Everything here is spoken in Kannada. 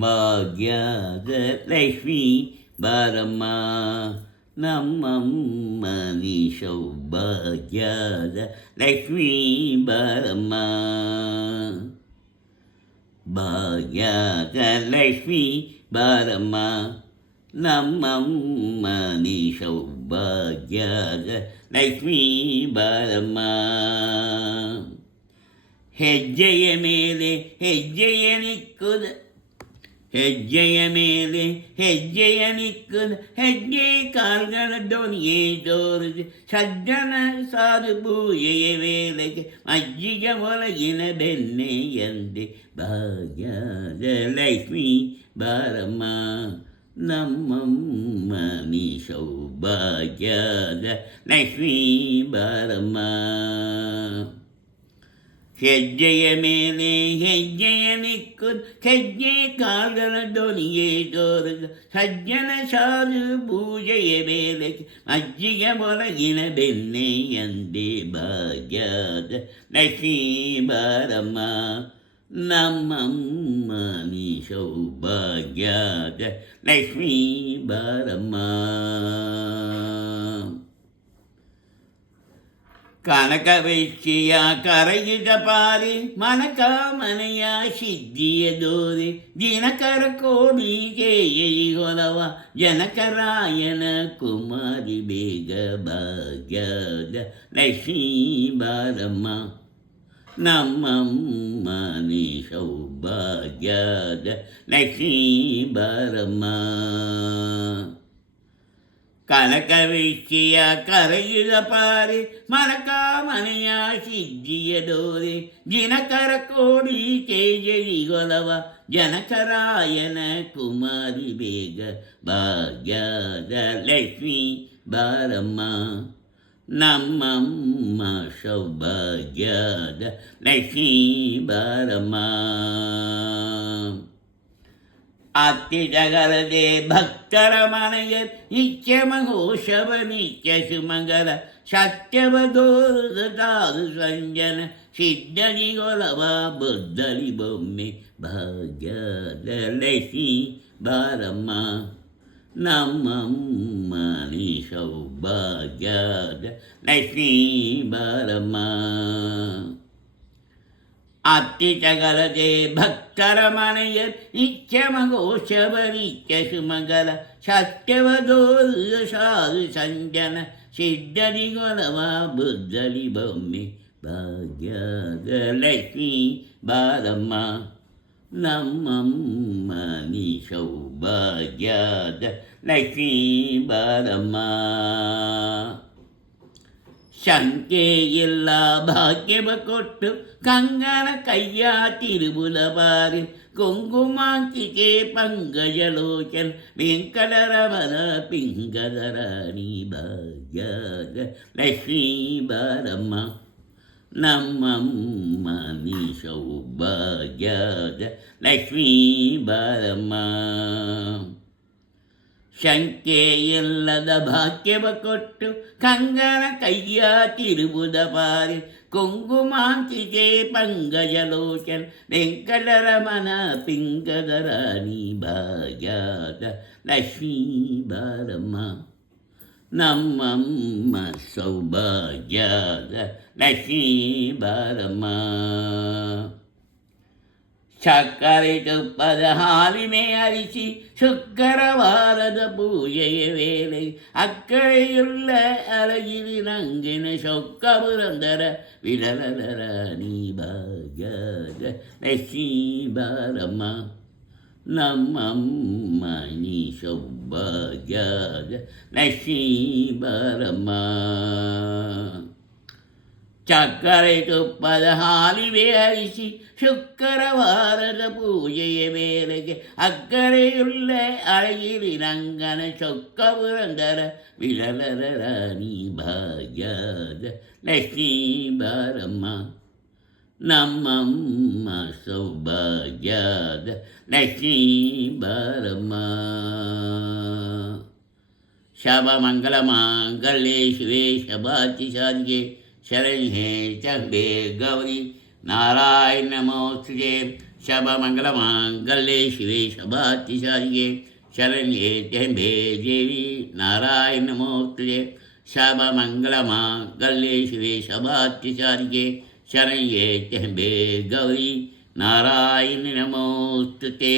ಭಾಗ್ಯದ ಲಕ್ಷ್ಮೀ ಬಾರಮ್ಮ ನಮ್ಮಮ್ಮ ನೀ ಸೌಭಾಗ್ಯದ ಲಕ್ಷ್ಮೀ ಬಾರಮ್ಮ ಭಾಗ್ಯದ ಲಕ್ಷ್ಮೀ ಬಾರಮ್ಮ ನಮ್ಮಮ್ಮ ನೀ ಸೌಭಾಗ್ಯದ ಲಕ್ಷ್ಮೀ ಬಾರಮ್ಮ ಹೆಜ್ಜೆಯ ಮೇಲೆ ಹೆಜ್ಜೆಯ ನಿಕ್ಕುದ ಹೆಜ್ಜೆಯ ಮೇಲೆ ಹೆಜ್ಜೆಯ ನಿಕ್ಕುದ ಹೆಜ್ಜೆ ಕಾಲ್ಗಳ ಧ್ವನಿಯೇ ತೋರಿದೆ ಸಜ್ಜನ ಸಾಧು ಪೂಜೆಯ ವೇಳೆಗೆ ಮಜ್ಜಿಗೆ ಒಳಗಿನ ಬೆಣ್ಣೆಯಂತೆ ಭಾಗ್ಯದ ಲಕ್ಷ್ಮೀ ಬಾರಮ್ಮ ನಮ್ಮಮ್ಮ ನೀ ಸೌಭಾಗ್ಯದ ಲಕ್ಷ್ಮೀ ಬಾರಮ್ಮ ಹೆಜ್ಜೆಯ ಮೇಲೆ ಹೆಜ್ಜೆಯ ನಿಕ್ಕುದ ಹೆಜ್ಜೆ ಕಾಲ್ಗಳ ಧ್ವನಿಯೇ ತೋರದ ಸಜ್ಜನ ಸಾಧು ಪೂಜೆಯ ಮೇಲೆ ಮಜ್ಜಿಗೆ ಒಳಗಿನ ಬೆಣ್ಣೆಯಂತೆ ಭಾಗ್ಯದ ಲಕ್ಷ್ಮೀ ಬಾರಮ್ಮ ನಮ್ಮಮ್ಮ ನೀ ಸೌಭಾಗ್ಯದ ಲಕ್ಷ್ಮೀ ಬಾರಮ್ಮ ಕನಕವೆಚ್ಚಿಯ ಕರಗಿದ ಪಾರಿ ಮನಕಾಮನೆಯ ಸಿದ್ಧಿಯ ದೋರೆ ದಿನಕರ ಕೋಡಿಗೆ ಎಯಿಗೊಲವ ಜನಕರಾಯನ ಕುಮಾರಿ ಬೇಗ ಭಾಗ್ಯದ ಲಕ್ಷ್ಮೀ ಬಾರಮ್ಮ ನಮ್ಮಮ್ಮ ನೀ ಸೌಭಾಗ್ಯದ ಲಕ್ಷ್ಮೀ ಬಾರಮ್ಮ ಕನಕವೆಚ್ಚಿಯ ಕರಗಿದ ಪಾರಿ ಮನಕಾಮನೆಯ ಸಿದ್ಧಿಯ ಡೋರೆ ದಿನಕರ ಕೋಡಿ ಕೇಜರಿಗೊಲವ ಜನಕರಾಯನ ಕುಮಾರಿ ಬೇಗ ಭಾಗ್ಯದ ಲಕ್ಷ್ಮೀ ಬಾರಮ್ಮ ನಮ್ಮಮ್ಮ ಸೌಭಾಗ್ಯದ ಲಕ್ಷ್ಮೀ ಬಾರಮ್ಮ ಅತ್ತಿ ಜಗರದೆ ಭಕ್ತರ ಮನೆಯ ನಿತ್ಯ ಮಹೋತ್ಸವ ನಿತ್ಯ ಸುಮಂಗಲ ಸತ್ಯವ ದೋರದಾದು ಸಂಜನ ಸಿದ್ಧನಿಗೊಲವ ಬುದ್ಧಲಿ ಬೊಮ್ಮೆ ಭಾಗ್ಯದ ಲಕ್ಷ್ಮೀ ಬಾರಮ್ಮ ನಮ್ಮಮ್ಮ ನೀ ಸೌಭಾಗ್ಯದ ಲಕ್ಷ್ಮೀ ಬಾರಮ್ಮ ಅತ್ತಿ ಜಗರದೆ ಭಕ್ತರ ಮನೆಯ ನಿತ್ಯ ಮಗೋತ್ಸವ ನಿತ್ಯ ಸುಮಂಗಲ ಸತ್ಯವ ದೋರು ಸಾಧು ಸಂಜನ ಸಿದ್ಧನಿಗೊಲವ ಬುದ್ಧಲಿ ಬೊಮ್ಮೆ ಭಾಗ್ಯದ ಲಕ್ಷ್ಮೀ ಬಾರಮ್ಮ ನಮ್ಮಮ್ಮ ನೀ ಸೌಭಾಗ್ಯದ ಲಕ್ಷ್ಮೀ ಬಾರಮ್ಮ ಶಂಕೆಯಿಲ್ಲ ಭಾಗ್ಯವ ಕೊಟ್ಟು ಕಂಗನ ಕೈಯ ತಿರುಬುಲ ಬಾರಿ ಕುಂಕುಮಾಂಕಿಕೆ ಪಂಕಜಲೋಚನ ವೆಂಕಟರಮಣ ಪಿಂಗದರ ನೀ ಭಾಗ್ಯದ ಲಕ್ಷ್ಮೀ ಬಾರಮ್ಮ ನಮ್ಮಮ್ಮ ನೀ ಸೌಭಾಗ್ಯದ ಲಕ್ಷ್ಮೀ ಬಾರಮ್ಮ ಶಂಕೆಯಿಲ್ಲದ ಭಾಗ್ಯವ ಕೊಟ್ಟು ಕಂಗನ ಕೈಯ ತಿರುಬುದ ಪಾರಿ ಕುಂಕುಮಾಂಕಿಕೆ ಪಂಕಜಲೋಚನ ವೆಂಕಟರಮಣ ಪಿಂಗದರ ನೀ ಭಾಗ್ಯದ ಲಕ್ಷ್ಮೀ ಬಾರಮ್ಮ ನಮ್ಮಮ್ಮ ಸೌಭಾಗ್ಯದ ಲಕ್ಷ್ಮೀ ಬಾರಮ್ಮ ಸಕ್ಕರೆ ತುಪ್ಪದ ಹಾಲಿಮೆ ಅರಿಸಿ ಶುಕ್ರವಾರದ ಪೂಜೆಯ ವೇಳೆ ಅಕ್ಕರೆಯುಳ್ಳ ಅರಗಿರಿ ನಂಗಿನ ಶೊಕ್ಕ ಪುರಂದರ ವಿರಲರ ನೀ ಭಾಗ್ಯದ ಲಕ್ಷ್ಮೀ ಬಾರಮ್ಮ ನಮ್ಮಮ್ಮ ನೀ ಸೌಭಾಗ್ಯದ ಲಕ್ಷ್ಮೀ ಬಾರಮ್ಮ ಸಕ್ಕರೆ ತುಪ್ಪದ ಹಾಲಿವೆ ಹರಿಸಿ ಶುಕ್ರವಾರದ ಪೂಜೆಯ ವೇಳೆಗೆ ಅಕ್ಕರೆಯುಳ್ಳ ಅಳಗಿರಿ ರಂಗನ ಚೊಕ್ಕ ಪುರಂದರ ವಿರಲರ ರಾಣಿ ಭಾಗ್ಯದ ಲಕ್ಷ್ಮೀ ಬಾರಮ್ಮ ನಮ್ಮಮ್ಮ ಸೌಭಾಗ್ಯದ ಲಕ್ಷ್ಮೀ ಬಾರಮ್ಮ ಶಭ ಮಂಗಲ ಮಾಂಗಲ್ಯೇ ಶಿವೆ ಶಭಾತಿ ಸಾಧಿಗೆ ಶರಣ್ಯೇ ಚಂಬೆ ಗೌರಿ नारायण नमोस्तुते सर्वमङ्गलमाङ्गल्ये शिवे सर्वार्थसाधिके शरण्ये त्र्यम्बके देवी नारायण नमोस्तुते सर्वमङ्गलमाङ्गल्ये शिवे सर्वार्थसाधिके शरण्ये त्र्यम्बके गौरी नारायण नमोस्तुते.